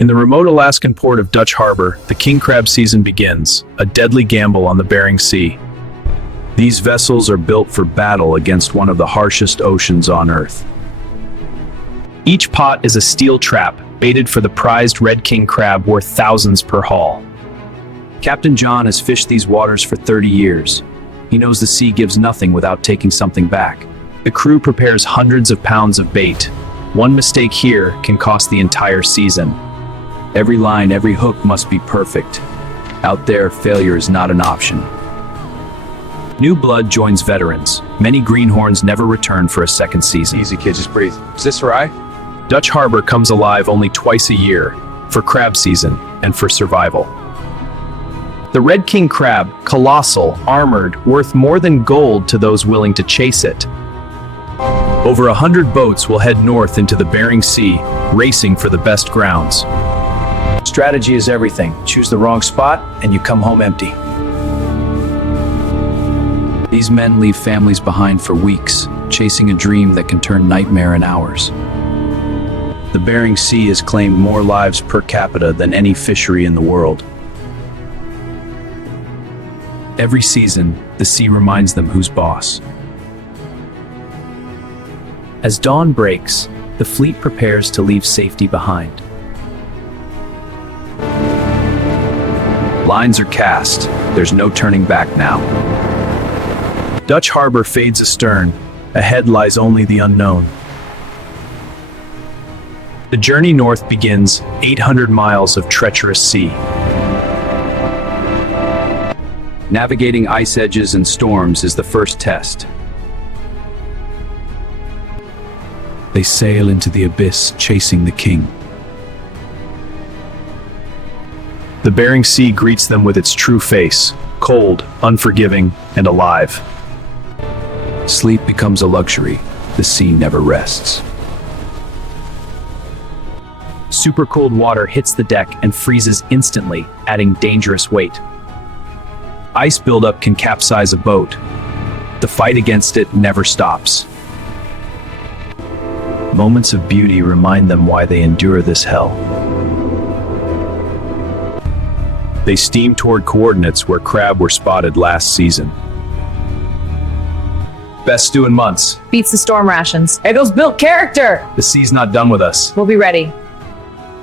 In the remote Alaskan port of Dutch Harbor, the king crab season begins, a deadly gamble on the Bering Sea. These vessels are built for battle against one of the harshest oceans on Earth. Each pot is a steel trap, baited for the prized red king crab worth thousands per haul. Captain John has fished these waters for 30 years. He knows the sea gives nothing without taking something back. The crew prepares hundreds of pounds of bait. One mistake here can cost the entire season. Every line, every hook must be perfect. Out there, failure is not an option. New blood joins veterans. Many greenhorns never return for a second season. Easy, kid, just breathe. Is this rye? Dutch Harbor comes alive only twice a year, for crab season and for survival. The red king crab, colossal, armored, worth more than gold to those willing to chase it. Over 100 boats will head north into the Bering Sea, racing for the best grounds. Strategy is everything. Choose the wrong spot, and you come home empty. These men leave families behind for weeks, chasing a dream that can turn nightmare in hours. The Bering Sea has claimed more lives per capita than any fishery in the world. Every season, the sea reminds them who's boss. As dawn breaks, the fleet prepares to leave safety behind. Lines are cast. There's no turning back now. Dutch Harbor fades astern. Ahead lies only the unknown. The journey north begins, 800 miles of treacherous sea. Navigating ice edges and storms is the first test. They sail into the abyss, chasing the king. The Bering Sea greets them with its true face, cold, unforgiving, and alive. Sleep becomes a luxury. The sea never rests. Super cold water hits the deck and freezes instantly, adding dangerous weight. Ice buildup can capsize a boat. The fight against it never stops. Moments of beauty remind them why they endure this hell. They steam toward coordinates where crab were spotted last season. Best stew in months. Beats the storm rations. Eagles built character! The sea's not done with us. We'll be ready.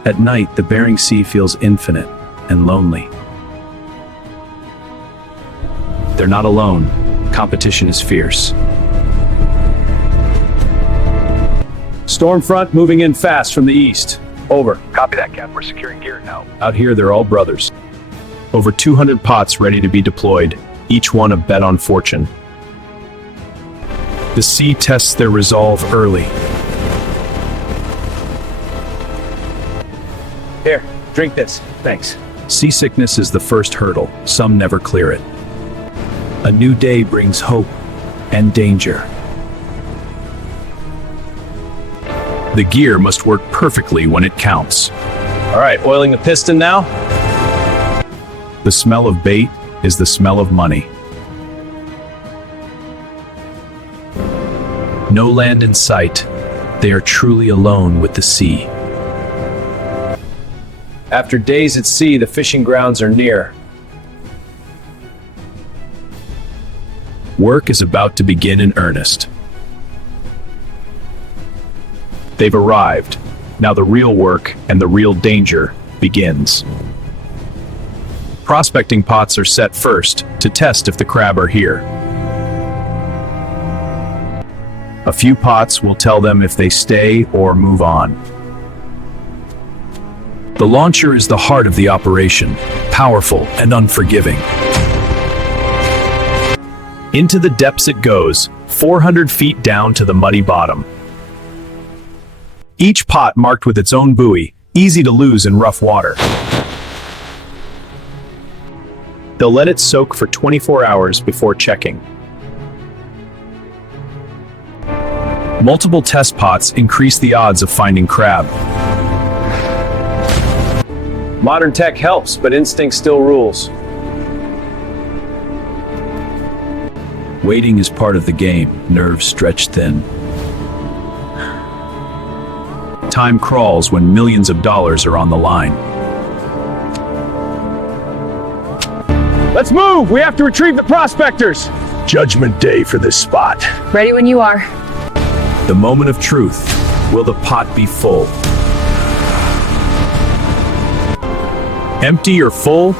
At night, the Bering Sea feels infinite and lonely. They're not alone. Competition is fierce. Storm front moving in fast from the east. Over. Copy that, Cap. We're securing gear now. Out here, they're all brothers. Over 200 pots ready to be deployed, each one a bet on fortune. The sea tests their resolve early. Here, drink this. Thanks. Seasickness is the first hurdle. Some never clear it. A new day brings hope and danger. The gear must work perfectly when it counts. All right, oiling the piston now. The smell of bait is the smell of money. No land in sight. They are truly alone with the sea. After days at sea, the fishing grounds are near. Work is about to begin in earnest. They've arrived. Now the real work and the real danger begins. Prospecting pots are set first to test if the crab are here. A few pots will tell them if they stay or move on. The launcher is the heart of the operation, powerful and unforgiving. Into the depths it goes, 400 feet down to the muddy bottom. Each pot marked with its own buoy, easy to lose in rough water. They'll let it soak for 24 hours before checking. Multiple test pots increase the odds of finding crab. Modern tech helps, but instinct still rules. Waiting is part of the game, nerves stretched thin. Time crawls when millions of dollars are on the line. Let's move! We have to retrieve the prospectors! Judgment day for this spot. Ready when you are. The moment of truth. Will the pot be full? Empty or full?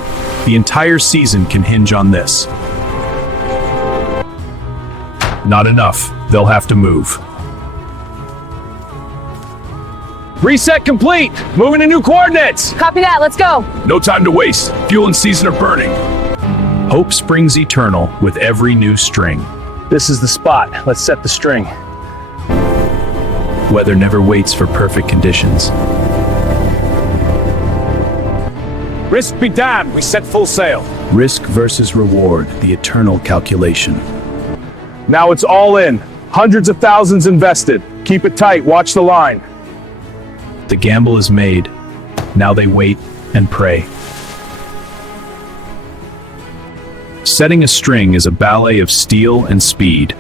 The entire season can hinge on this. Not enough. They'll have to move. Reset complete! Moving to new coordinates! Copy that, let's go. No time to waste. Fuel and season are burning. Hope springs eternal with every new string. This is the spot. Let's set the string. Weather never waits for perfect conditions. Risk be damned, we set full sail. Risk versus reward, the eternal calculation. Now it's all in. Hundreds of thousands invested. Keep it tight, watch the line. The gamble is made. Now they wait and pray. Setting a string is a ballet of steel and speed.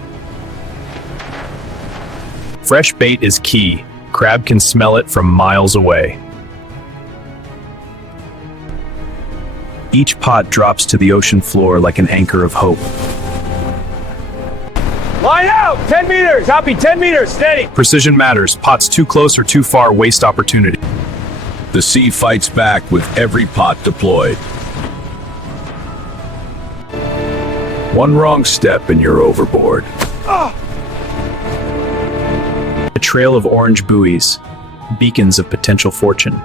Fresh bait is key. Crab can smell it from miles away. Each pot drops to the ocean floor like an anchor of hope. Line out! 10 meters! Copy, 10 meters, steady! Precision matters. Pots too close or too far waste opportunity. The sea fights back with every pot deployed. One wrong step and you're overboard. A trail of orange buoys, beacons of potential fortune.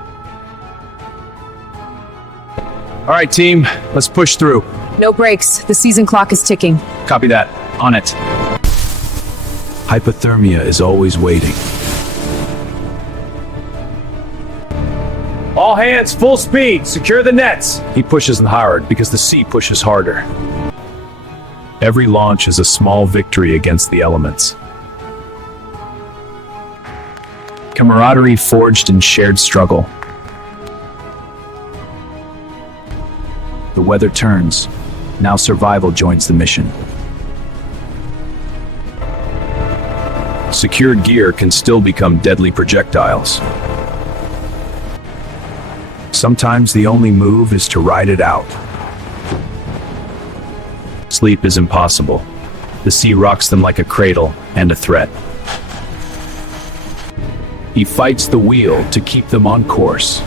All right, team, let's push through. No breaks. The season clock is ticking. Copy that. On it. Hypothermia is always waiting. All hands, full speed, secure the nets. He pushes hard because the sea pushes harder. Every launch is a small victory against the elements. Camaraderie forged in shared struggle. The weather turns. Now survival joins the mission. Secured gear can still become deadly projectiles. Sometimes the only move is to ride it out. Sleep is impossible. The sea rocks them like a cradle and a threat. He fights the wheel to keep them on course.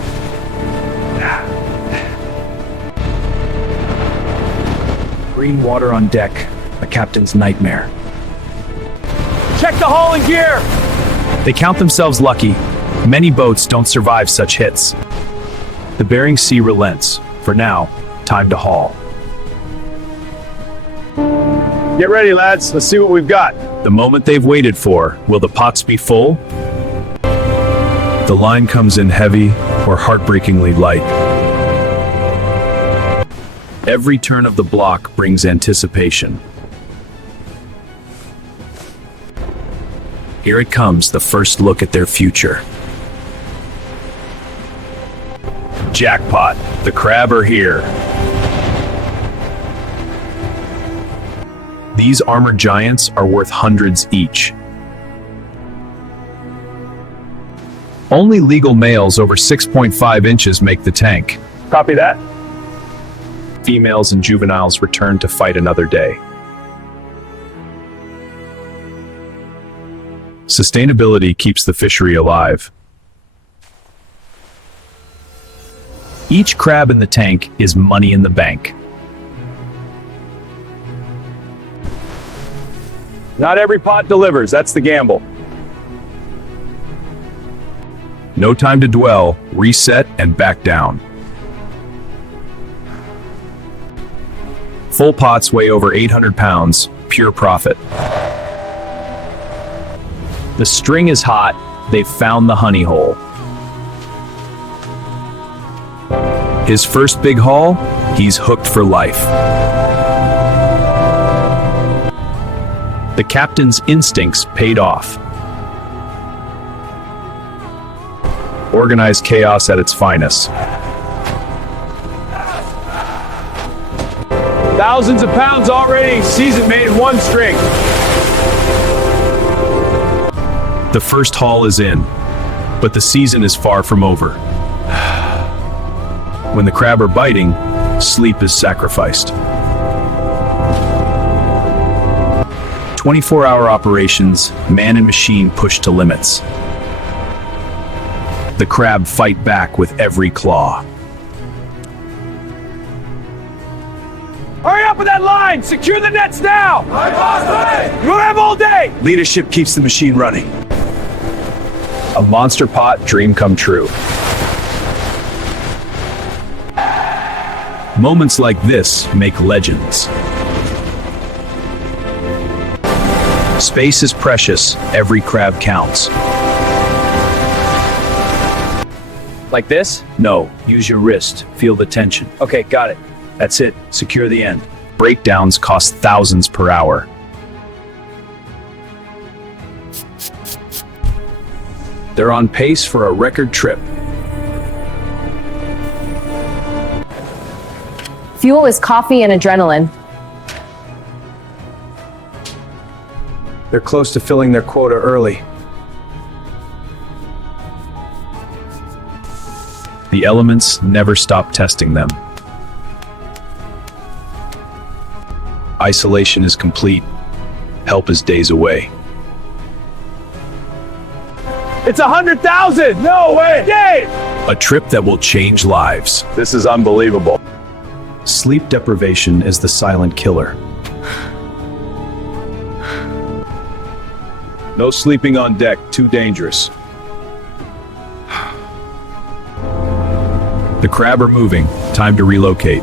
Green water on deck, a captain's nightmare. Check the hull and gear! They count themselves lucky. Many boats don't survive such hits. The Bering Sea relents. For now, time to haul. Get ready, lads. Let's see what we've got. The moment they've waited for. Will the pots be full? The line comes in heavy or heartbreakingly light. Every turn of the block brings anticipation. Here it comes, the first look at their future. Jackpot, the crab are here. These armored giants are worth hundreds each. Only legal males over 6.5 inches make the tank. Copy that. Females and juveniles return to fight another day. Sustainability keeps the fishery alive. Each crab in the tank is money in the bank. Not every pot delivers, that's the gamble. No time to dwell, reset and back down. Full pots weigh over 800 pounds, pure profit. The string is hot, they've found the honey hole. His first big haul, he's hooked for life. The captain's instincts paid off. Organized chaos at its finest. Thousands of pounds already, season made in one string. The first haul is in. But the season is far from over. When the crab are biting, sleep is sacrificed. 24-hour operations, man and machine push to limits. The crab fight back with every claw. Hurry up with that line! Secure the nets now! You don't have all day! Leadership keeps the machine running. A monster pot dream come true. Moments like this make legends. Space is precious, every crab counts. Like this? No, use your wrist, feel the tension. Okay, got it. That's it, secure the end. Breakdowns cost thousands per hour. They're on pace for a record trip. Fuel is coffee and adrenaline. They're close to filling their quota early. The elements never stop testing them. Isolation is complete. Help is days away. It's 100,000! No way! Yay! A trip that will change lives. This is unbelievable. Sleep deprivation is the silent killer. No sleeping on deck, too dangerous. The crab are moving. Time to relocate.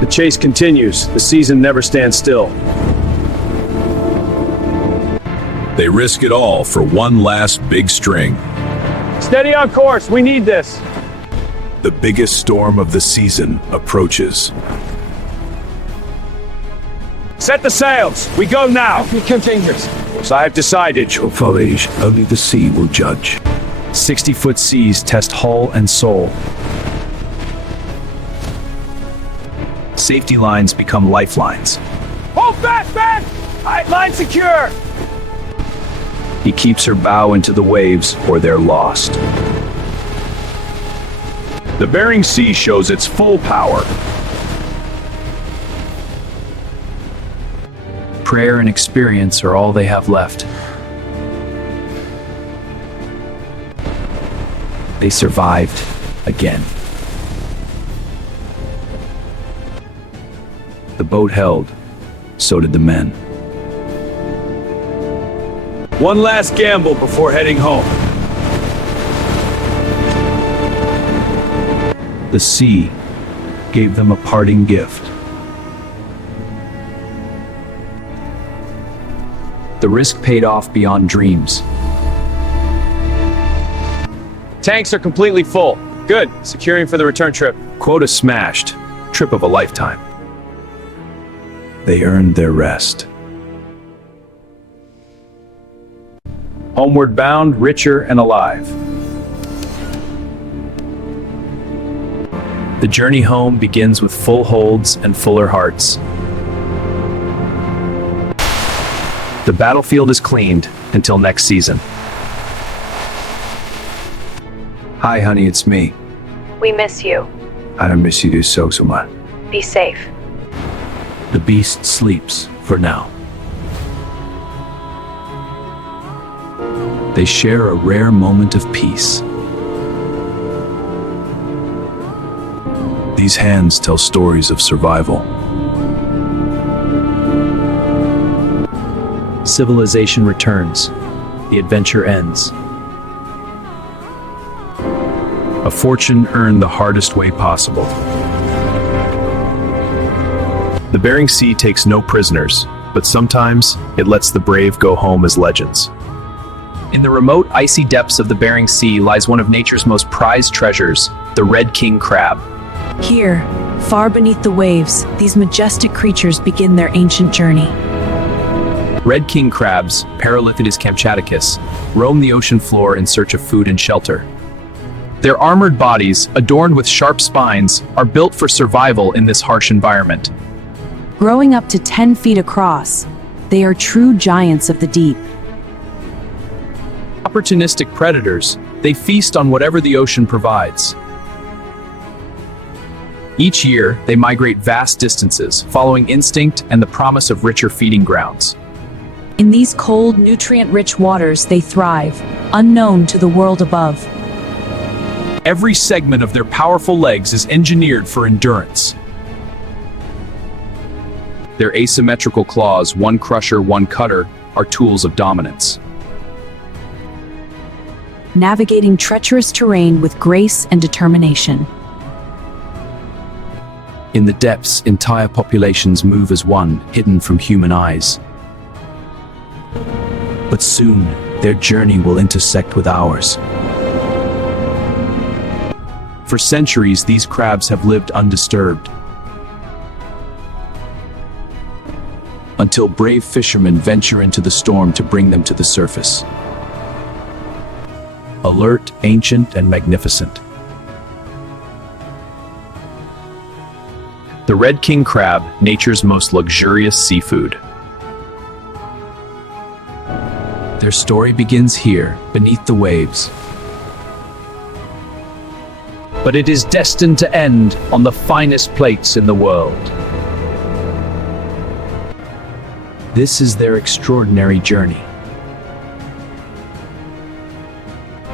The chase continues. The season never stands still. They risk it all for one last big string. Steady on course. We need this. The biggest storm of the season approaches. Set the sails. We go now. Continues. So I have decided. Your foliage, only the sea will judge. 60-foot seas test hull and soul. Safety lines become lifelines. Hold fast, man! All right, line secure. He keeps her bow into the waves, or they're lost. The Bering Sea shows its full power. Prayer and experience are all they have left. They survived again. The boat held, so did the men. One last gamble before heading home. The sea gave them a parting gift. The risk paid off beyond dreams. Tanks are completely full. Good. Securing for the return trip. Quota smashed. Trip of a lifetime. They earned their rest. Homeward bound, richer and alive. The journey home begins with full holds and fuller hearts. The battlefield is cleaned until next season. Hi, honey, it's me. We miss you. I don't miss you so much. Be safe. The beast sleeps for now. They share a rare moment of peace. These hands tell stories of survival. Civilization returns. The adventure ends. A fortune earned the hardest way possible. The Bering Sea takes no prisoners, but sometimes it lets the brave go home as legends. In the remote, icy depths of the Bering Sea lies one of nature's most prized treasures, the red king crab. Here, far beneath the waves, these majestic creatures begin their ancient journey. Red king crabs, Paralithydes kamchaticus, roam the ocean floor in search of food and shelter. Their armored bodies, adorned with sharp spines, are built for survival in this harsh environment. Growing up to 10 feet across, they are true giants of the deep. Opportunistic predators, they feast on whatever the ocean provides. Each year, they migrate vast distances, following instinct and the promise of richer feeding grounds. In these cold, nutrient-rich waters, they thrive, unknown to the world above. Every segment of their powerful legs is engineered for endurance. Their asymmetrical claws, one crusher, one cutter, are tools of dominance. Navigating treacherous terrain with grace and determination. In the depths, entire populations move as one, hidden from human eyes. But soon, their journey will intersect with ours. For centuries, these crabs have lived undisturbed. Until brave fishermen venture into the storm to bring them to the surface. Alert, ancient, and magnificent. The red king crab, nature's most luxurious seafood. Their story begins here, beneath the waves. But it is destined to end on the finest plates in the world. This is their extraordinary journey.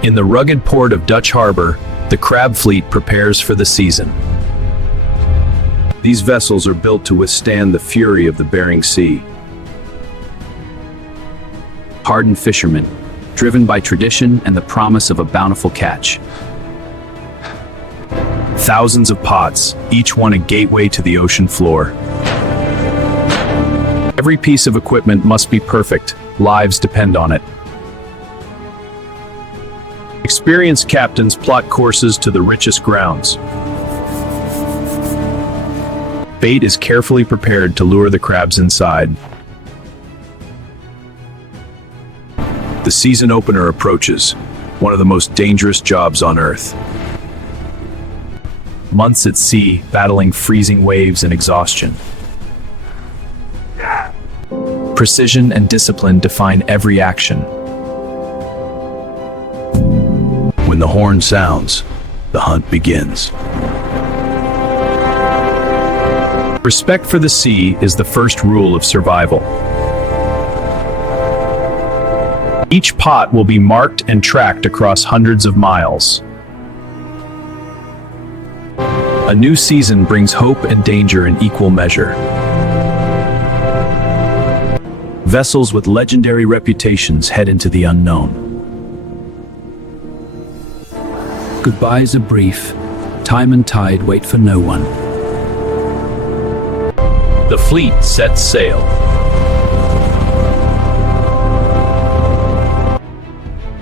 In the rugged port of Dutch Harbor, the crab fleet prepares for the season. These vessels are built to withstand the fury of the Bering Sea. Hardened fishermen, driven by tradition and the promise of a bountiful catch. Thousands of pots, each one a gateway to the ocean floor. Every piece of equipment must be perfect. Lives depend on it. Experienced captains plot courses to the richest grounds. Bait is carefully prepared to lure the crabs inside. The season opener approaches, one of the most dangerous jobs on Earth. Months at sea, battling freezing waves and exhaustion. Precision and discipline define every action. When the horn sounds, the hunt begins. Respect for the sea is the first rule of survival. Each pot will be marked and tracked across hundreds of miles. A new season brings hope and danger in equal measure. Vessels with legendary reputations head into the unknown. Goodbyes are brief. Time and tide wait for no one. The fleet sets sail.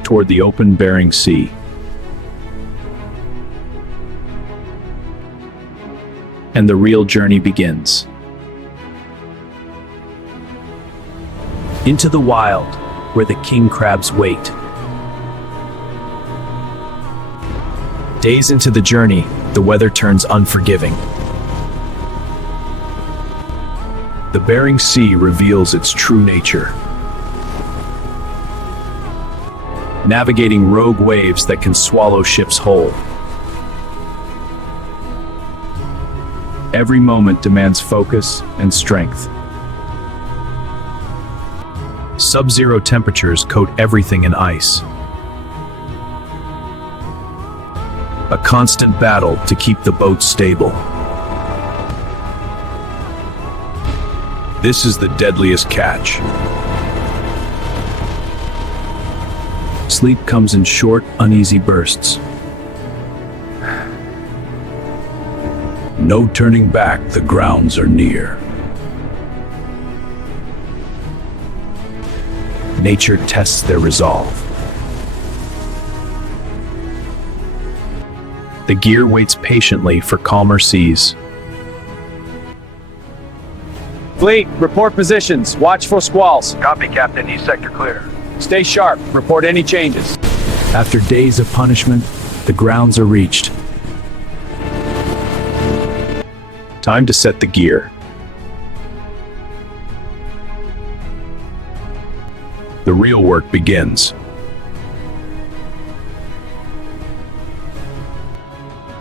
Toward the open Bering Sea. And the real journey begins. Into the wild, where the king crabs wait. Days into the journey, the weather turns unforgiving. The Bering Sea reveals its true nature. Navigating rogue waves that can swallow ships whole. Every moment demands focus and strength. Sub-zero temperatures coat everything in ice. A constant battle to keep the boat stable. This is the deadliest catch. Sleep comes in short, uneasy bursts. No turning back, the grounds are near. Nature tests their resolve. The gear waits patiently for calmer seas. Fleet, report positions. Watch for squalls. Copy, Captain. East sector clear. Stay sharp. Report any changes. After days of punishment, the grounds are reached. Time to set the gear. The real work begins.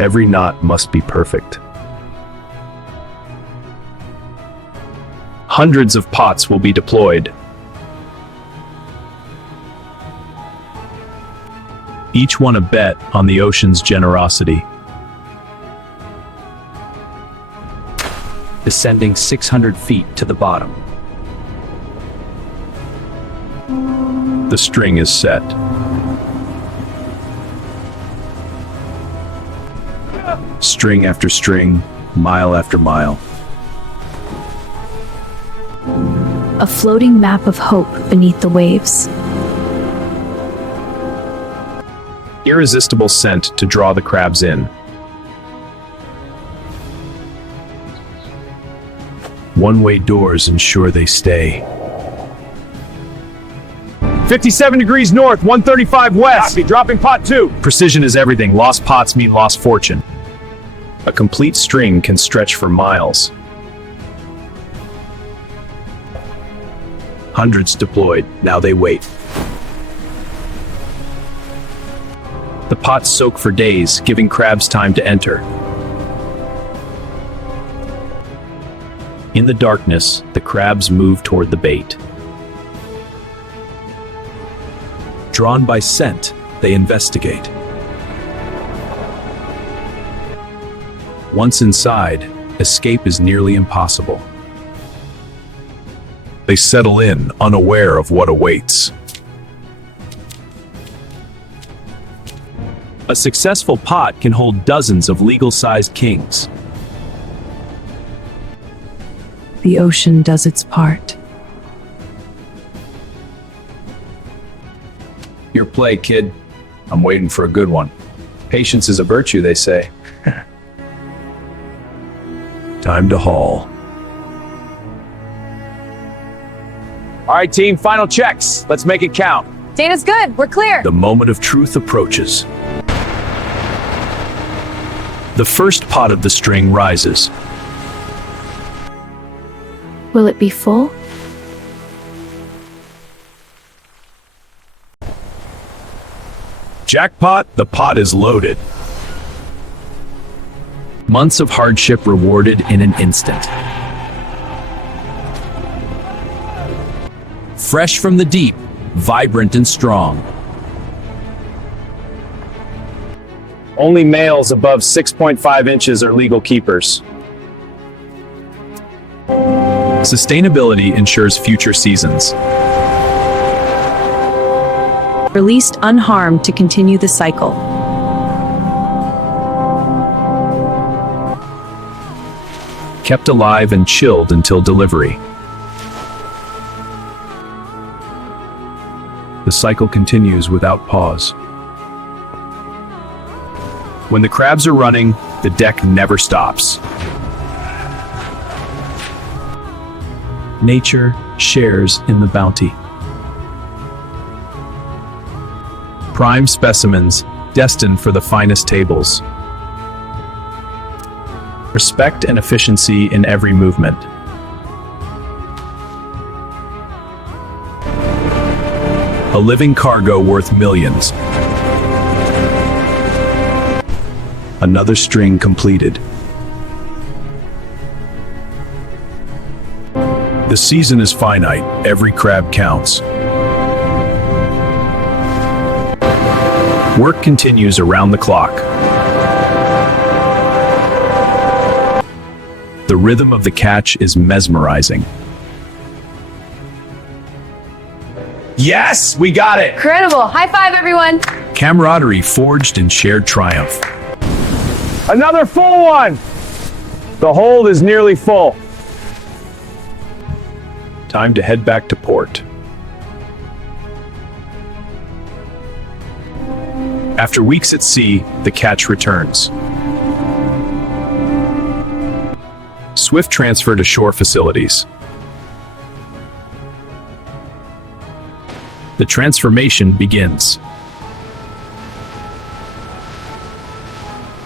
Every knot must be perfect. Hundreds of pots will be deployed. Each one a bet on the ocean's generosity. Descending 600 feet to the bottom. The string is set. String after string, mile after mile. A floating map of hope beneath the waves. Irresistible scent to draw the crabs in. One-way doors ensure they stay. 57 degrees north, 135 west. Copy, dropping pot 2. Precision is everything. Lost pots mean lost fortune. A complete string can stretch for miles. Hundreds deployed. Now they wait. The pots soak for days, giving crabs time to enter. In the darkness, the crabs move toward the bait. Drawn by scent, they investigate. Once inside, escape is nearly impossible. They settle in, unaware of what awaits. A successful pot can hold dozens of legal-sized kings. The ocean does its part. Your play, kid. I'm waiting for a good one. Patience is a virtue, they say. Time to haul. All right, team, final checks. Let's make it count. Data's good. We're clear. The moment of truth approaches. The first pot of the string rises. Will it be full? Jackpot, the pot is loaded. Months of hardship rewarded in an instant. Fresh from the deep, vibrant and strong. Only males above 6.5 inches are legal keepers. Sustainability ensures future seasons. Released unharmed to continue the cycle. Kept alive and chilled until delivery. The cycle continues without pause. When the crabs are running, the deck never stops. Nature shares in the bounty. Prime specimens, destined for the finest tables. Respect and efficiency in every movement. A living cargo worth millions. Another string completed. The season is finite. Every crab counts. Work continues around the clock. The rhythm of the catch is mesmerizing. Yes, we got it. Incredible. High five, everyone. Camaraderie forged in shared triumph. Another full one. The hold is nearly full. Time to head back to port. After weeks at sea, the catch returns. Swift transfer to shore facilities. The transformation begins.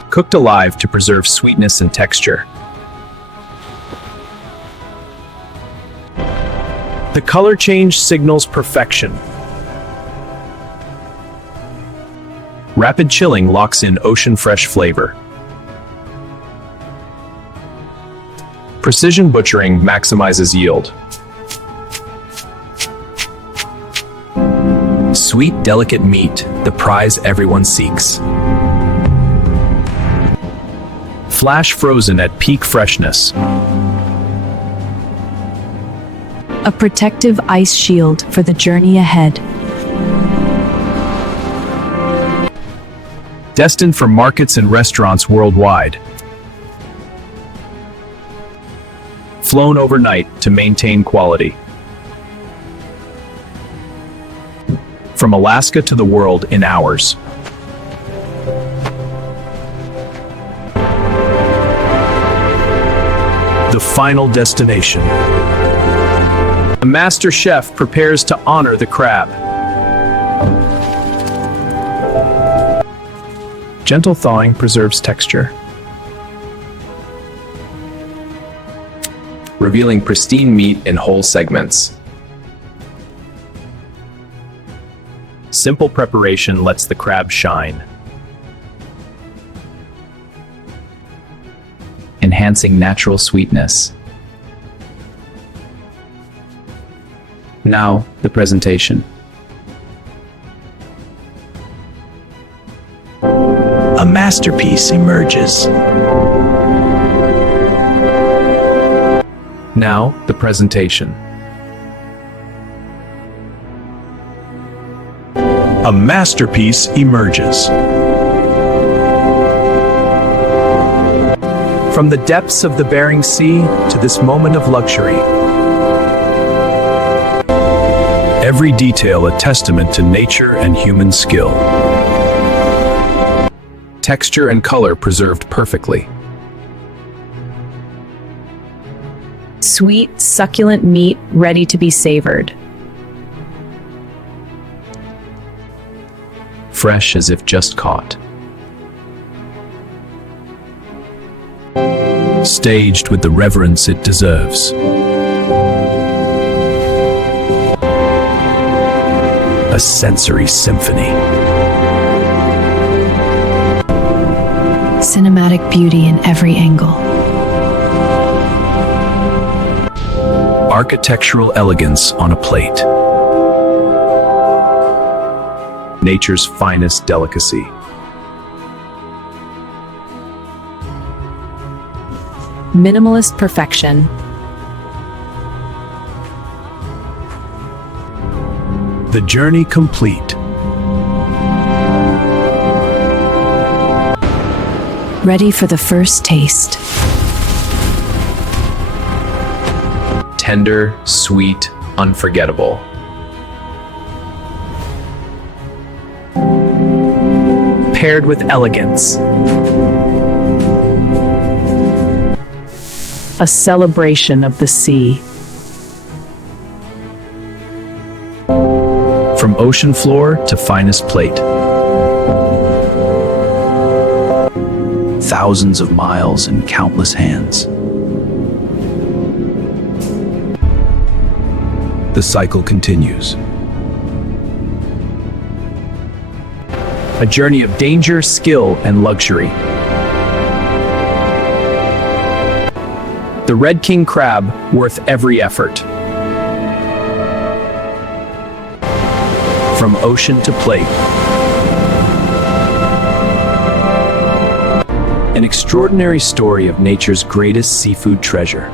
Cooked alive to preserve sweetness and texture. The color change signals perfection. Rapid chilling locks in ocean fresh flavor. Precision butchering maximizes yield. Sweet, delicate meat, the prize everyone seeks. Flash frozen at peak freshness. A protective ice shield for the journey ahead. Destined for markets and restaurants worldwide. Flown overnight to maintain quality. From Alaska to the world in hours. The final destination. A master chef prepares to honor the crab. Gentle thawing preserves texture. Revealing pristine meat in whole segments. Simple preparation lets the crab shine. Enhancing natural sweetness. Now, the presentation. A masterpiece emerges. Now, the presentation. A masterpiece emerges. From the depths of the Bering Sea to this moment of luxury. Every detail a testament to nature and human skill. Texture and color preserved perfectly. Sweet, succulent meat ready to be savored. Fresh as if just caught. Staged with the reverence it deserves. A sensory symphony. Cinematic beauty in every angle. Architectural elegance on a plate. Nature's finest delicacy. Minimalist perfection. The journey complete. Ready for the first taste. Tender, sweet, unforgettable. Paired with elegance. A celebration of the sea. From ocean floor to finest plate. Thousands of miles and countless hands. The cycle continues. A journey of danger, skill, and luxury. The Red King crab, worth every effort. From ocean to plate. An extraordinary story of nature's greatest seafood treasure.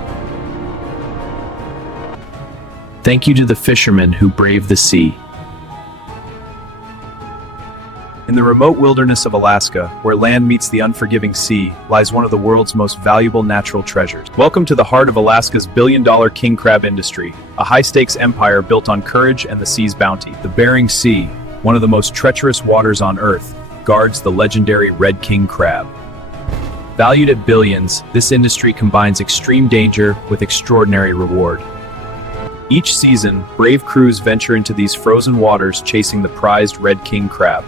Thank you to the fishermen who braved the sea. In the remote wilderness of Alaska, where land meets the unforgiving sea, lies one of the world's most valuable natural treasures. Welcome to the heart of Alaska's billion-dollar king crab industry, a high-stakes empire built on courage and the sea's bounty. The Bering Sea, one of the most treacherous waters on Earth, guards the legendary red king crab. Valued at billions, this industry combines extreme danger with extraordinary reward. Each season, brave crews venture into these frozen waters chasing the prized red king crab.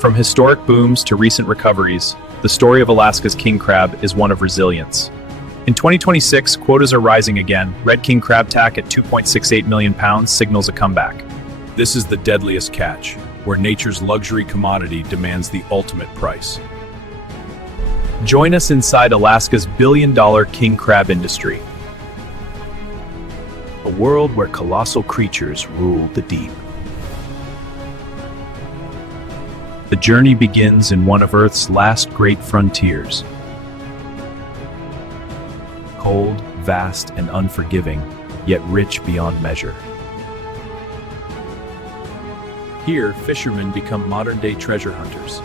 From historic booms to recent recoveries, the story of Alaska's king crab is one of resilience. In 2026, quotas are rising again. Red king crab tack at 2.68 million pounds signals a comeback. This is the deadliest catch, where nature's luxury commodity demands the ultimate price. Join us inside Alaska's billion-dollar king crab industry. A world where colossal creatures rule the deep. The journey begins in one of Earth's last great frontiers. Cold, vast, and unforgiving, yet rich beyond measure. Here, fishermen become modern-day treasure hunters,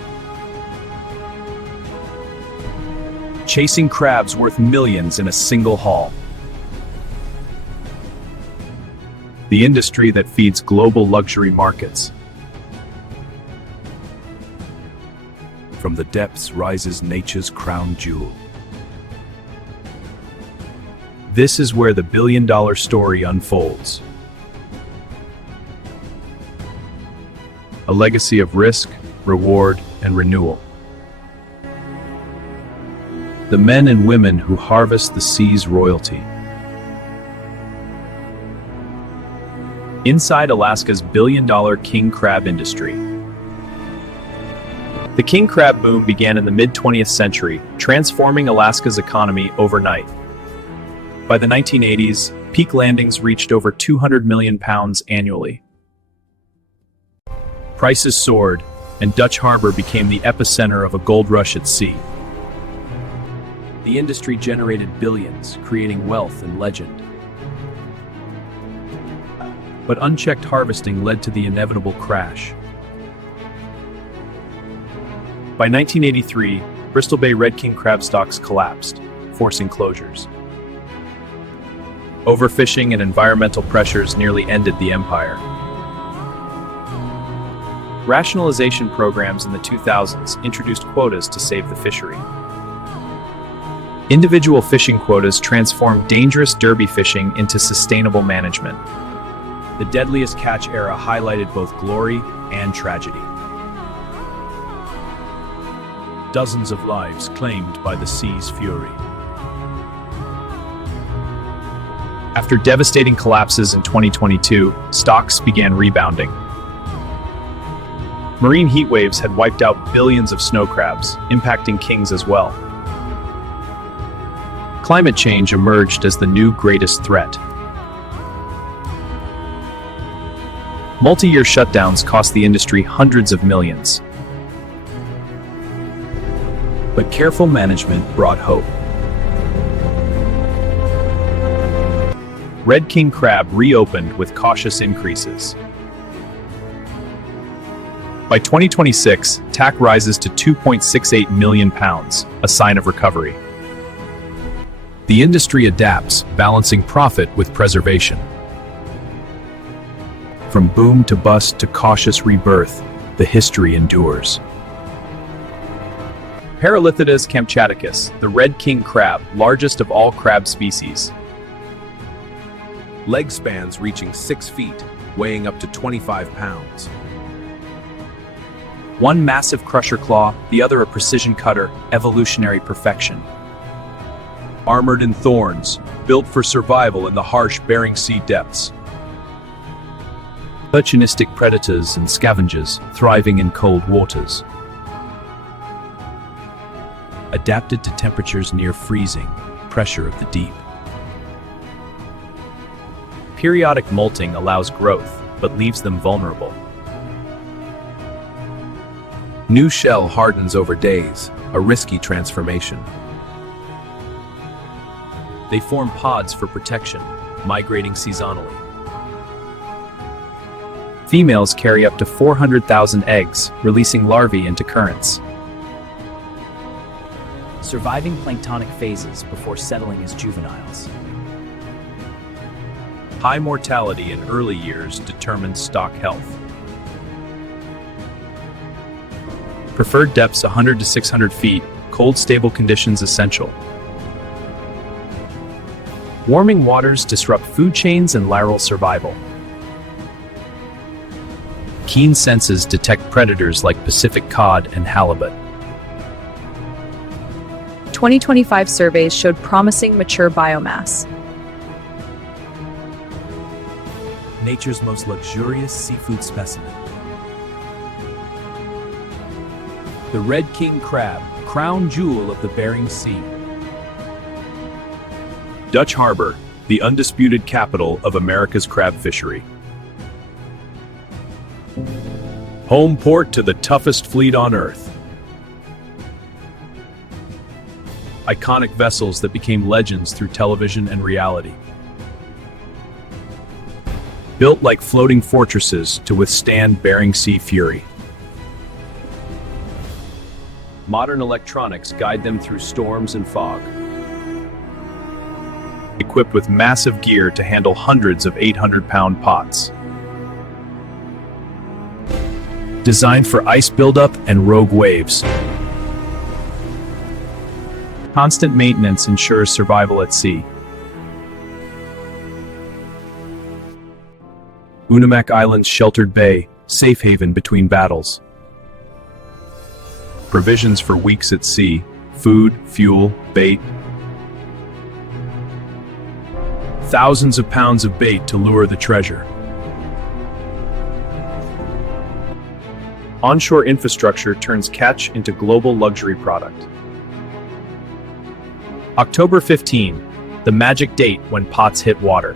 chasing crabs worth millions in a single haul. The industry that feeds global luxury markets. From the depths rises nature's crown jewel. This is where the billion-dollar story unfolds. A legacy of risk, reward, and renewal. The men and women who harvest the sea's royalty. Inside Alaska's billion-dollar king crab industry. The king crab boom began in the mid-20th century, transforming Alaska's economy overnight. By the 1980s, peak landings reached over 200 million pounds annually. Prices soared, and Dutch Harbor became the epicenter of a gold rush at sea. The industry generated billions, creating wealth and legend. But unchecked harvesting led to the inevitable crash. By 1983, Bristol Bay red king crab stocks collapsed, forcing closures. Overfishing and environmental pressures nearly ended the empire. Rationalization programs in the 2000s introduced quotas to save the fishery. Individual fishing quotas transformed dangerous derby fishing into sustainable management. The deadliest catch era highlighted both glory and tragedy. Dozens of lives claimed by the sea's fury. After devastating collapses in 2022, stocks began rebounding. Marine heat waves had wiped out billions of snow crabs, impacting kings as well. Climate change emerged as the new greatest threat. Multi-year shutdowns cost the industry hundreds of millions. But careful management brought hope. Red king crab reopened with cautious increases. By 2026, TAC rises to 2.68 million pounds, a sign of recovery. The industry adapts, balancing profit with preservation. From boom to bust to cautious rebirth, the history endures. Paralithides kamchaticus, the red king crab, largest of all crab species. Leg spans reaching 6 feet, weighing up to 25 pounds. One massive crusher claw, the other a precision cutter, evolutionary perfection. Armored in thorns, built for survival in the harsh Bering Sea depths. Opportunistic predators and scavengers, thriving in cold waters. Adapted to temperatures near freezing, pressure of the deep. Periodic molting allows growth, but leaves them vulnerable. New shell hardens over days, a risky transformation. They form pods for protection, migrating seasonally. Females carry up to 400,000 eggs, releasing larvae into currents. Surviving planktonic phases before settling as juveniles. High mortality in early years determines stock health. Preferred depths 100 to 600 feet, cold stable conditions essential. Warming waters disrupt food chains and larval survival. Keen senses detect predators like Pacific cod and halibut. 2025 surveys showed promising mature biomass. Nature's most luxurious seafood specimen. the red king crab, crown jewel of the Bering Sea. Dutch Harbor, the undisputed capital of America's crab fishery. Home port to the toughest fleet on Earth. Iconic vessels that became legends through television and reality. Built like floating fortresses to withstand Bering Sea fury. Modern electronics guide them through storms and fog. Equipped with massive gear to handle hundreds of 800-pound pots. Designed for ice buildup and rogue waves. Constant maintenance ensures survival at sea. Unimak Island's sheltered bay, safe haven between battles. Provisions for weeks at sea, food, fuel, bait. Thousands of pounds of bait to lure the treasure. Onshore infrastructure turns catch into global luxury product. October 15, the magic date when pots hit water.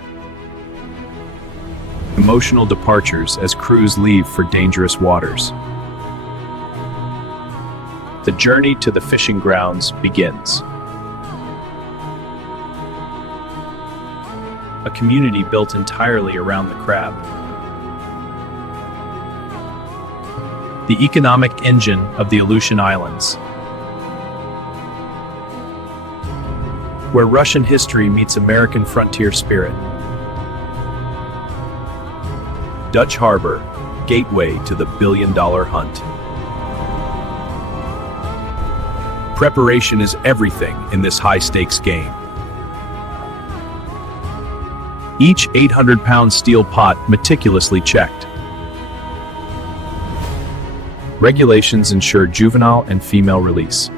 Emotional departures as crews leave for dangerous waters. The journey to the fishing grounds begins. A community built entirely around the crab. The economic engine of the Aleutian Islands. Where Russian history meets American frontier spirit. Dutch Harbor, gateway to the billion-dollar hunt. Preparation is everything in this high-stakes game. Each 800-pound steel pot meticulously checked. Regulations ensure juvenile and female release.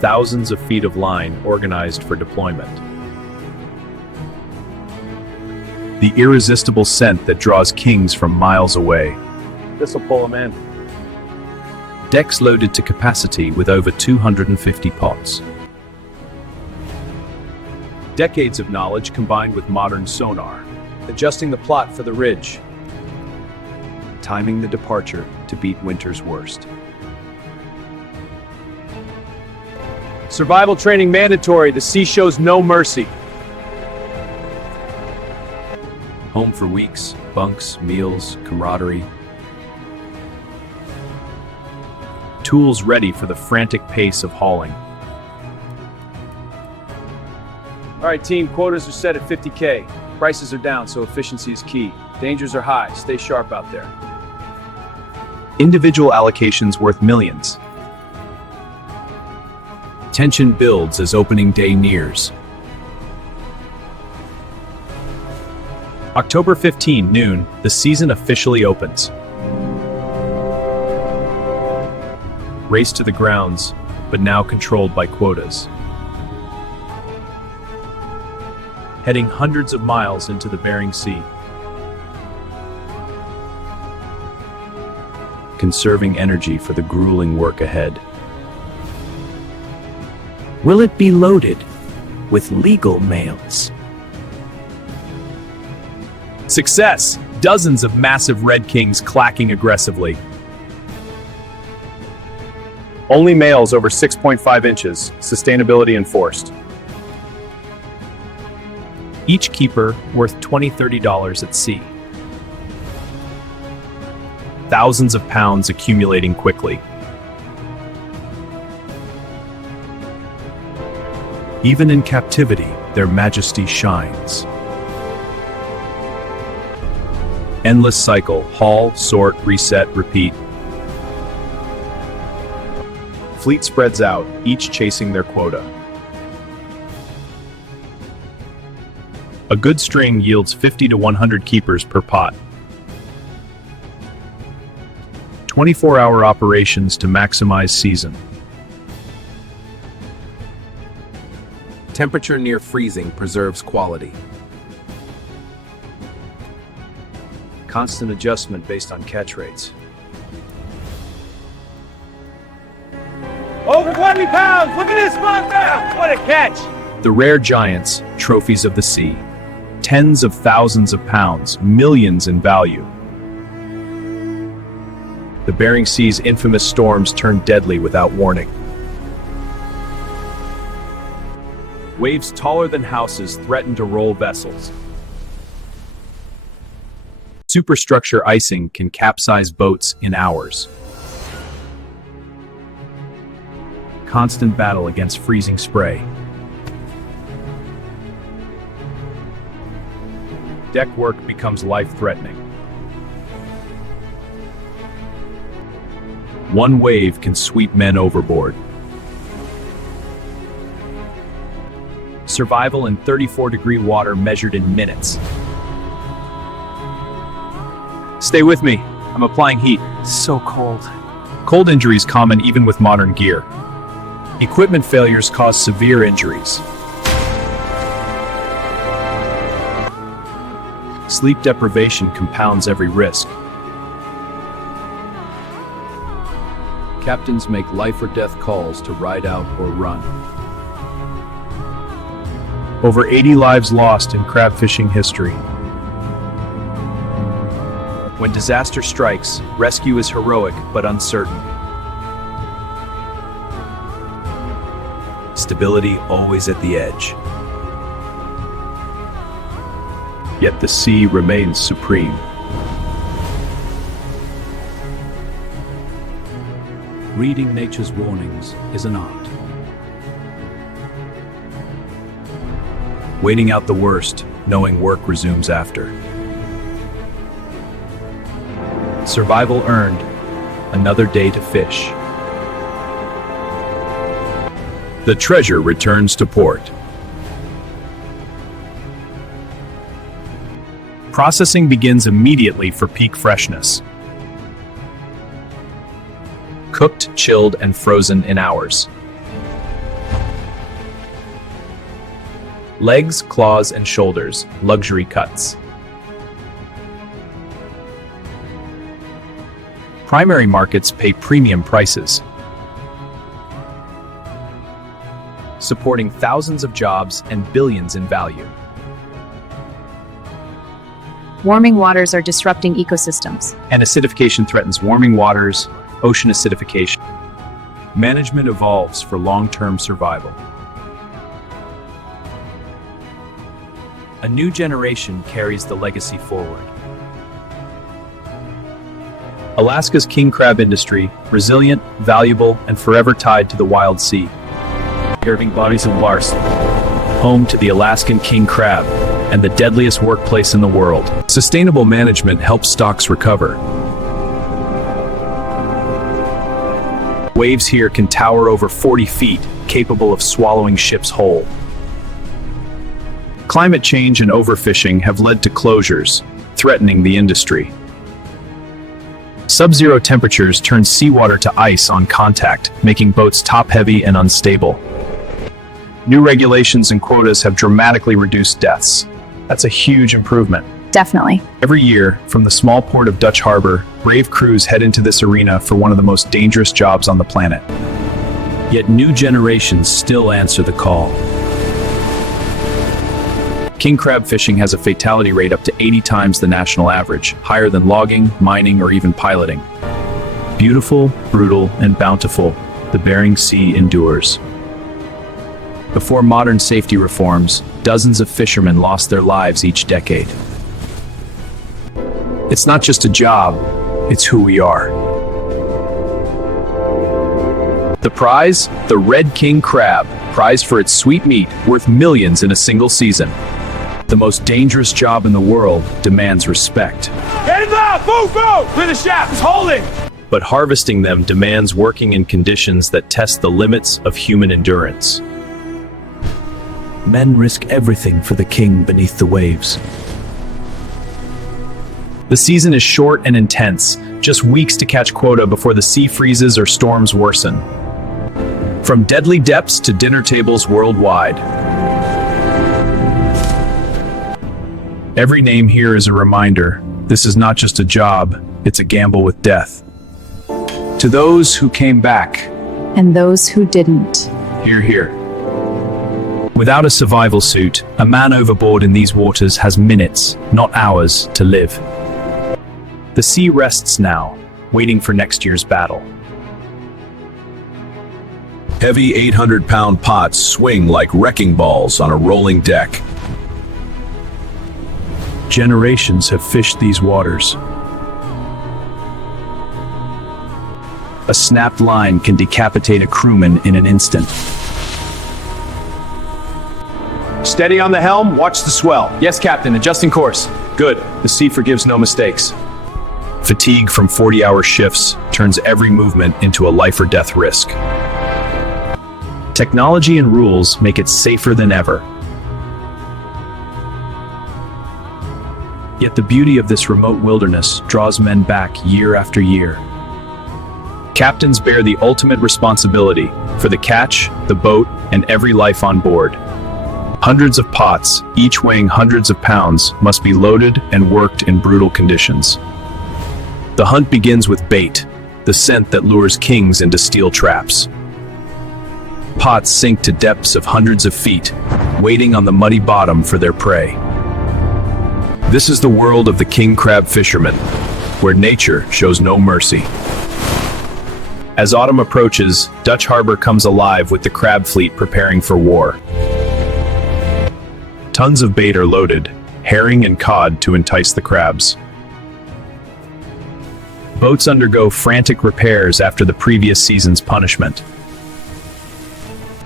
Thousands of feet of line organized for deployment. The irresistible scent that draws kings from miles away. This'll pull them in. Decks loaded to capacity with over 250 pots. Decades of knowledge combined with modern sonar. Adjusting the plot for the ridge. Timing the departure to beat winter's worst. Survival training mandatory. The sea shows no mercy. Home for weeks, bunks, meals, camaraderie. Tools ready for the frantic pace of hauling. All right, team, quotas are set at 50K. Prices are down, so efficiency is key. Dangers are high. Stay sharp out there. Individual allocations worth millions. Tension builds as opening day nears. October 15, noon, the season officially opens. Race to the grounds, but now controlled by quotas. Heading hundreds of miles into the Bering Sea. Conserving energy for the grueling work ahead. Will it be loaded with legal mails? Success! Dozens of massive red kings clacking aggressively. Only males over 6.5 inches. Sustainability enforced. Each keeper worth $20–30 at sea. Thousands of pounds accumulating quickly. Even in captivity, their majesty shines. Endless cycle, haul, sort, reset, repeat. Fleet spreads out, each chasing their quota. A good string yields 50 to 100 keepers per pot. 24-hour operations to maximize season. Temperature near freezing preserves quality. Constant adjustment based on catch rates. Over 20 pounds! Look at this monster! What a catch! The rare giants, trophies of the sea. Tens of thousands of pounds, millions in value. The Bering Sea's infamous storms turn deadly without warning. Waves taller than houses threaten to roll vessels. Superstructure icing can capsize boats in hours. Constant battle against freezing spray. Deck work becomes life-threatening. One wave can sweep men overboard. Survival in 34-degree water measured in minutes. Stay with me. I'm applying heat. So cold. Cold injuries common even with modern gear. Equipment failures cause severe injuries. Sleep deprivation compounds every risk. Captains make life or death calls to ride out or run. Over 80 lives lost in crab fishing history. When disaster strikes, rescue is heroic but uncertain. Stability always at the edge. Yet the sea remains supreme. Reading nature's warnings is an art. Waiting out the worst, knowing work resumes after. Survival earned, another day to fish. The treasure returns to port. Processing begins immediately for peak freshness. Cooked, chilled, and frozen in hours. Legs, claws, and shoulders, luxury cuts. Primary markets pay premium prices, supporting thousands of jobs and billions in value. Warming waters are disrupting ecosystems. And acidification threatens warming waters, ocean acidification. Management evolves for long-term survival. A new generation carries the legacy forward. Alaska's king crab industry, resilient, valuable, and forever tied to the wild sea. Preserving bodies of water, home to the Alaskan king crab, and the deadliest workplace in the world. Sustainable management helps stocks recover. Waves here can tower over 40 feet, capable of swallowing ships whole. Climate change and overfishing have led to closures, threatening the industry. Sub-zero temperatures turn seawater to ice on contact, making boats top-heavy and unstable. New regulations and quotas have dramatically reduced deaths. That's a huge improvement. Definitely. Every year, from the small port of Dutch Harbor, brave crews head into this arena for one of the most dangerous jobs on the planet. Yet new generations still answer the call. King crab fishing has a fatality rate up to 80 times the national average, higher than logging, mining, or even piloting. Beautiful, brutal, and bountiful, the Bering Sea endures. Before modern safety reforms, dozens of fishermen lost their lives each decade. It's not just a job, it's who we are. The prize? The Red King crab, prized for its sweet meat, worth millions in a single season. The most dangerous job in the world demands respect. Get him out! Move, move! Clear the shafts! Holding! But harvesting them demands working in conditions that test the limits of human endurance. Men risk everything for the king beneath the waves. The season is short and intense, just weeks to catch quota before the sea freezes or storms worsen. From deadly depths to dinner tables worldwide. Every name here is a reminder, this is not just a job, it's a gamble with death. To those who came back, and those who didn't. Hear, hear. Without a survival suit, a man overboard in these waters has minutes, not hours, to live. The sea rests now, waiting for next year's battle. Heavy 800-pound pots swing like wrecking balls on a rolling deck. Generations have fished these waters. A snapped line can decapitate a crewman in an instant. Steady on the helm, watch the swell. Yes, Captain, adjusting course. Good, the sea forgives no mistakes. Fatigue from 40-hour shifts turns every movement into a life-or-death risk. Technology and rules make it safer than ever. Yet the beauty of this remote wilderness draws men back year after year. Captains bear the ultimate responsibility for the catch, the boat, and every life on board. Hundreds of pots, each weighing hundreds of pounds, must be loaded and worked in brutal conditions. The hunt begins with bait, the scent that lures kings into steel traps. Pots sink to depths of hundreds of feet, waiting on the muddy bottom for their prey. This is the world of the king crab fisherman, where nature shows no mercy. As autumn approaches, Dutch Harbor comes alive with the crab fleet preparing for war. Tons of bait are loaded, herring and cod to entice the crabs. Boats undergo frantic repairs after the previous season's punishment.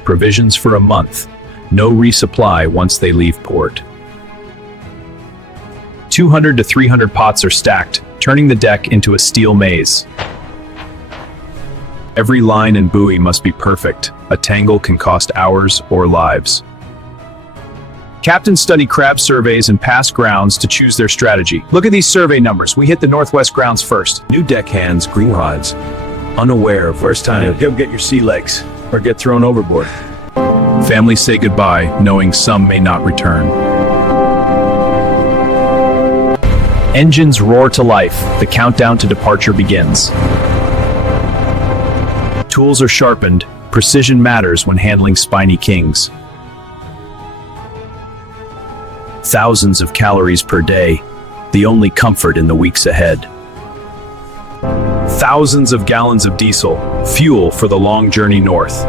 Provisions for a month, no resupply once they leave port. 200 to 300 pots are stacked, turning the deck into a steel maze. Every line and buoy must be perfect. A tangle can cost hours or lives. Captains study crab surveys and past grounds to choose their strategy. Look at these survey numbers. We hit the northwest grounds first. New deckhands, green rods, unaware of first time. Go get your sea legs, or get thrown overboard. Families say goodbye, knowing some may not return. Engines roar to life. The countdown to departure begins. Tools are sharpened. Precision matters when handling spiny kings. Thousands of calories per day, the only comfort in the weeks ahead. Thousands of gallons of diesel, fuel for the long journey north.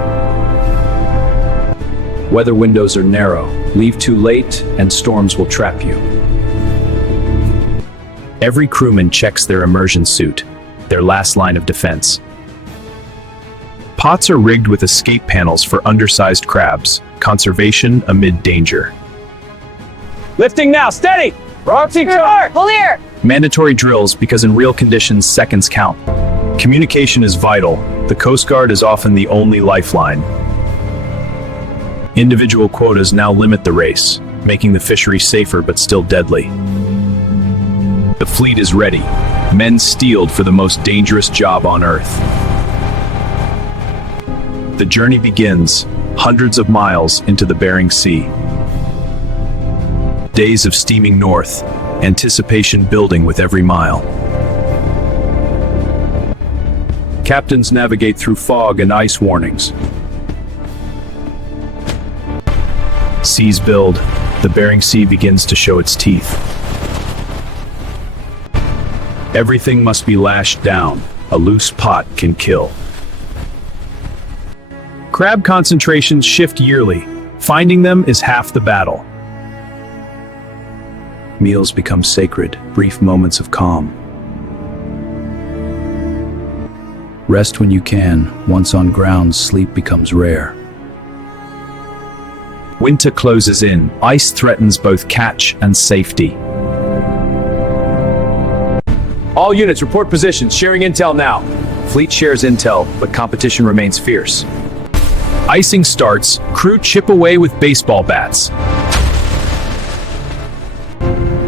Weather windows are narrow. Leave too late and storms will trap you. Every crewman checks their immersion suit, their last line of defense. Pots are rigged with escape panels for undersized crabs, conservation amid danger. Lifting now, steady! Roxy, charge! Hold here! Mandatory drills because in real conditions, seconds count. Communication is vital. The Coast Guard is often the only lifeline. Individual quotas now limit the race, making the fishery safer but still deadly. The fleet is ready, men steeled for the most dangerous job on Earth. The journey begins, hundreds of miles into the Bering Sea. Days of steaming north, anticipation building with every mile. Captains navigate through fog and ice warnings. Seas build, the Bering Sea begins to show its teeth. Everything must be lashed down. A loose pot can kill. Crab concentrations shift yearly. Finding them is half the battle. Meals become sacred, brief moments of calm. Rest when you can. Once on ground, sleep becomes rare. Winter closes in. Ice threatens both catch and safety. All units, report positions, sharing intel now. Fleet shares intel, but competition remains fierce. Icing starts, crew chip away with baseball bats.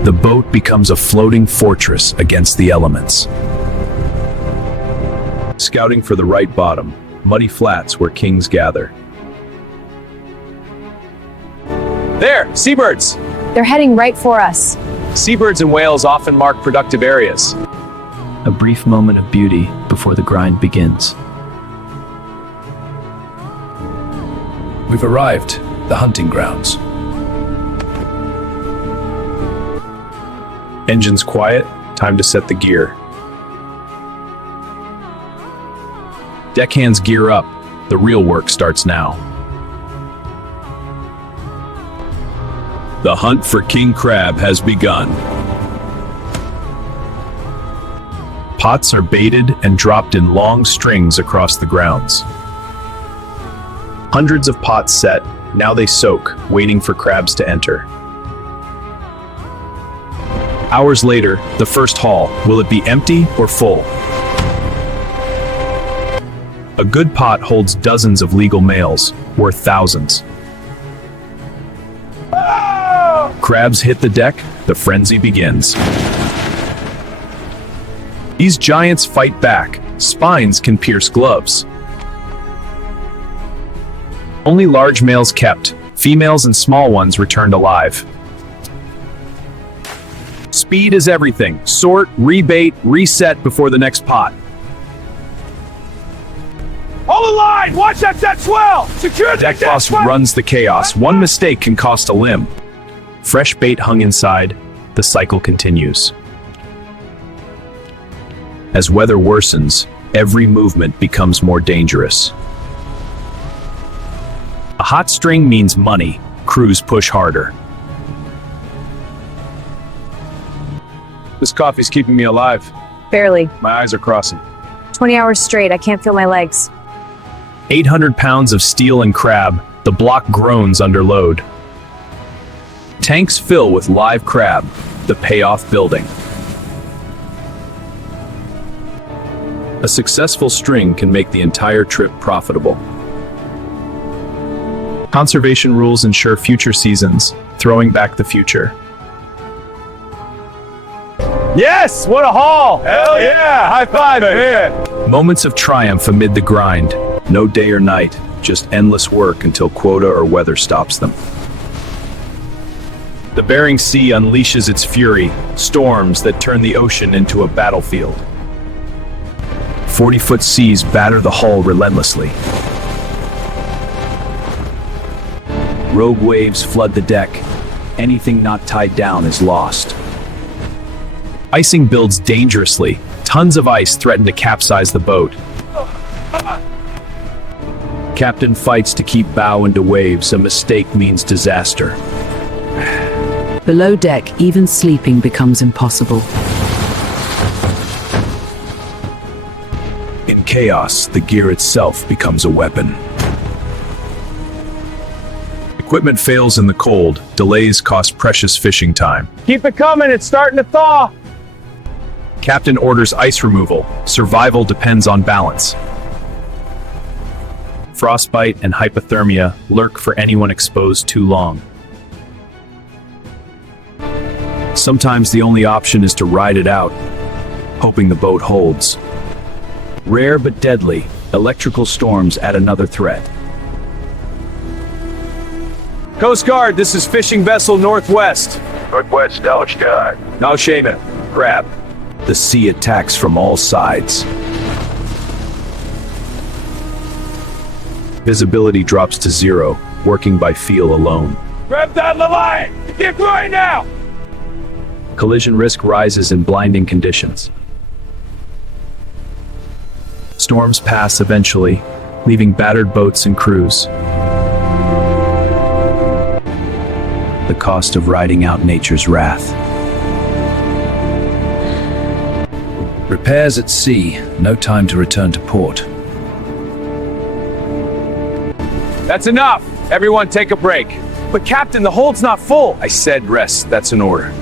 The boat becomes a floating fortress against the elements. Scouting for the right bottom, muddy flats where kings gather. There, seabirds! They're heading right for us. Seabirds and whales often mark productive areas. A brief moment of beauty before the grind begins. We've arrived. The hunting grounds. Engines quiet, time to set the gear. Deckhands gear up. The real work starts now. The hunt for king crab has begun. Pots are baited and dropped in long strings across the grounds. Hundreds of pots set. Now they soak, waiting for crabs to enter. Hours later, the first haul. Will it be empty or full? A good pot holds dozens of legal males, worth thousands. Crabs hit the deck, the frenzy begins. These giants fight back. Spines can pierce gloves. Only large males kept. Females and small ones returned alive. Speed is everything. Sort, rebait, reset before the next pot. Hold the line! Watch that swell! Secure the Deck boss swell! runs the chaos. One mistake can cost a limb. Fresh bait hung inside. The cycle continues. As weather worsens, every movement becomes more dangerous. A hot string means money. Crews push harder. This coffee's keeping me alive. Barely. My eyes are crossing. 20 hours straight, I can't feel my legs. 800 pounds of steel and crab. The block groans under load. Tanks fill with live crab. The payoff building. A successful string can make the entire trip profitable. Conservation rules ensure future seasons, throwing back the future. Yes! What a haul! Hell yeah! High five, man! Moments of triumph amid the grind. No day or night, just endless work until quota or weather stops them. The Bering Sea unleashes its fury, storms that turn the ocean into a battlefield. 40-foot seas batter the hull relentlessly. Rogue waves flood the deck. Anything not tied down is lost. Icing builds dangerously. Tons of ice threaten to capsize the boat. Captain fights to keep bow into waves. A mistake means disaster. Below deck, even sleeping becomes impossible. In chaos, the gear itself becomes a weapon. Equipment fails in the cold. Delays cost precious fishing time. Keep it coming, it's starting to thaw! Captain orders ice removal. Survival depends on balance. Frostbite and hypothermia lurk for anyone exposed too long. Sometimes the only option is to ride it out, hoping the boat holds. Rare but deadly, electrical storms add another threat. Coast Guard, this is fishing vessel Northwest. Northwest, Dodge Guard. Now Shaman, grab. The sea attacks from all sides. Visibility drops to zero, working by feel alone. Grab down the line! Get going now! Collision risk rises in blinding conditions. Storms pass eventually, leaving battered boats and crews. The cost of riding out nature's wrath. Repairs at sea. No time to return to port. That's enough! Everyone take a break. But Captain, the hold's not full! I said rest, that's an order.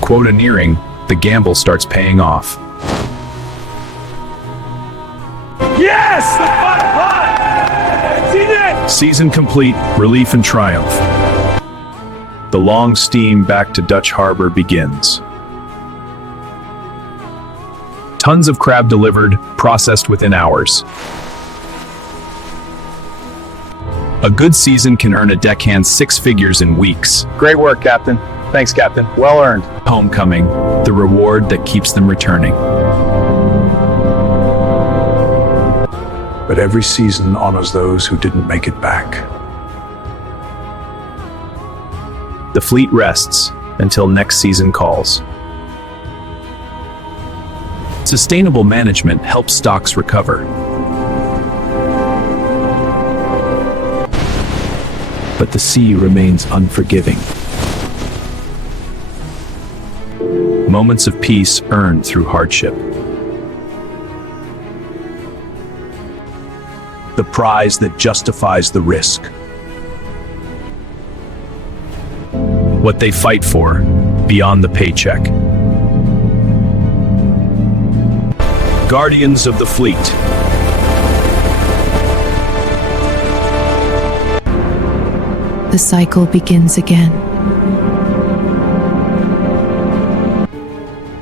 Quota nearing, the gamble starts paying off. Yes! The pot! See that? Season complete, relief and triumph. The long steam back to Dutch Harbor begins. Tons of crab delivered, processed within hours. A good season can earn a deckhand 6 figures in weeks. Great work, Captain. Thanks, Captain. Well earned. Homecoming, the reward that keeps them returning. But every season honors those who didn't make it back. The fleet rests until next season calls. Sustainable management helps stocks recover. But the sea remains unforgiving. Moments of peace earned through hardship. The prize that justifies the risk. What they fight for, beyond the paycheck. Guardians of the fleet. The cycle begins again.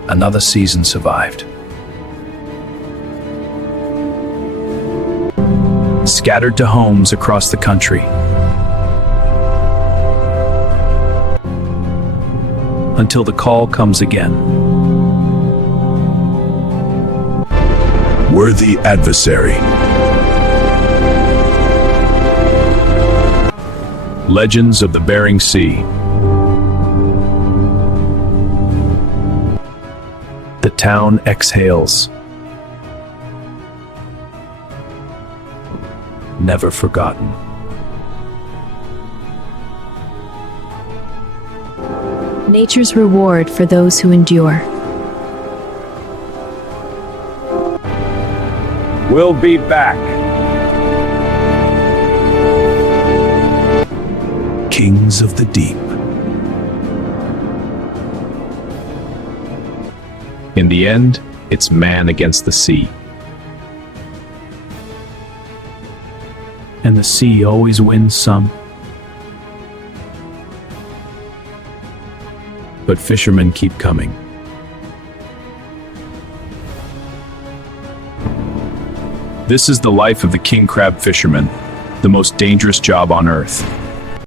Another season survived. Scattered to homes across the country. Until the call comes again. Worthy adversary. Legends of the Bering Sea. The town exhales. Never forgotten. Nature's reward for those who endure. We'll be back. Kings of the deep. In the end, it's man against the sea. And the sea always wins some. But fishermen keep coming. This is the life of the king crab fisherman, the most dangerous job on Earth.